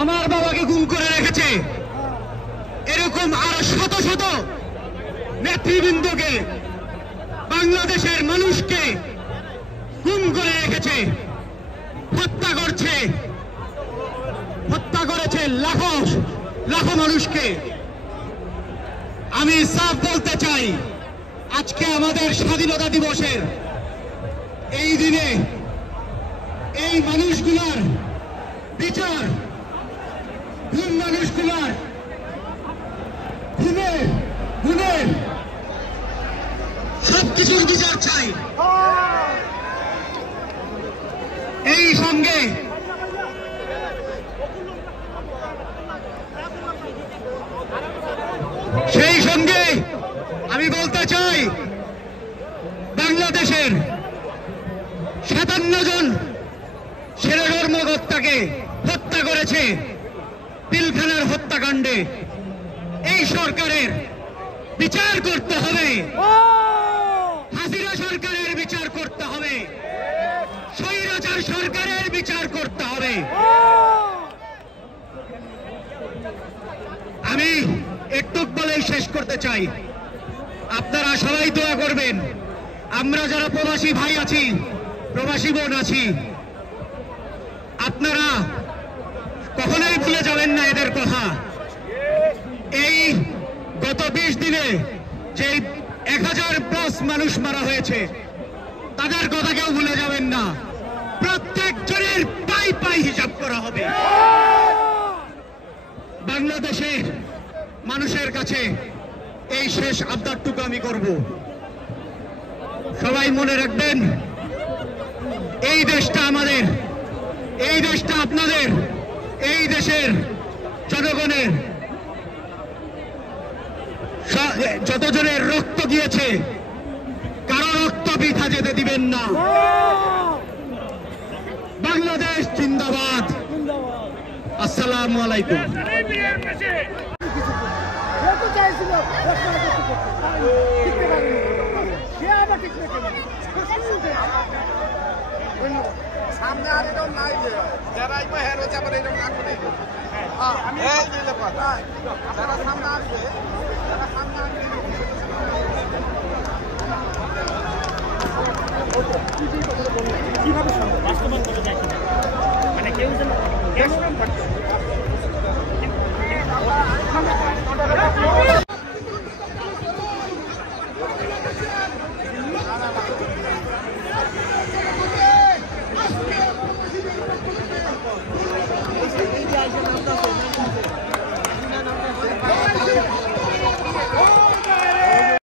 আমার বাবাকে গুম করে রেখেছে, এরকম আরো শত শত নেতৃবৃন্দকে, বাংলাদেশের মানুষকে গুম করে রেখেছে, হত্যা করেছে লাখো লাখো মানুষকে। আমি সাফ বলতে চাই, আজকে আমাদের স্বাধীনতা দিবসের এই দিনে এই মানুষগুলার বিচার, মানুষগুলার গুণের সবকিছুর বিচার চাই। এই সঙ্গে সেই সঙ্গে আমি বলতে চাই, বাংলাদেশের 57 জন ছেলে কর্মকর্তাকে হত্যা করেছে পিলখানার হত্যাকাণ্ডে। এই সরকারের বিচার করতে হবে, হাসিনা সরকারের বিচার করতে হবে, স্বৈরাচার সরকারের বিচার করতে হবে। আমি একটু বলেই শেষ করতে চাই, আপনারা সবাই দোয়া করবেন। আমরা যারা প্রবাসী ভাই আছি, প্রবাসী বোন আছি, আপনারা কখনোই ভুলে যাবেন না এদের কথা। এই গত 20 দিনে যে 1000+ মানুষ মারা হয়েছে, তাদের কথা কেউ ভুলে যাবেন না। প্রত্যেকজনের পাই হিসাব করা হবে। বাংলাদেশের মানুষের কাছে এই শেষ আবদারটুকু আমি করব, সবাই মনে রাখবেন, এই দেশটা আমাদের, এই দেশটা আপনাদের, এই দেশের জনগণের। যতজনের রক্ত গিয়েছে, কারো রক্ত বৃথা যেতে দিবেন না। বাংলাদেশ জিন্দাবাদ। আসসালামু আলাইকুম। সামনে আর এরকম নাই, যে যারা হের হচ্ছে আবার এরকম লাগবে না। যারা সামনে আসবে, কিভাবে বাস্তবায়ন করা যায়, মানে কেউ যেন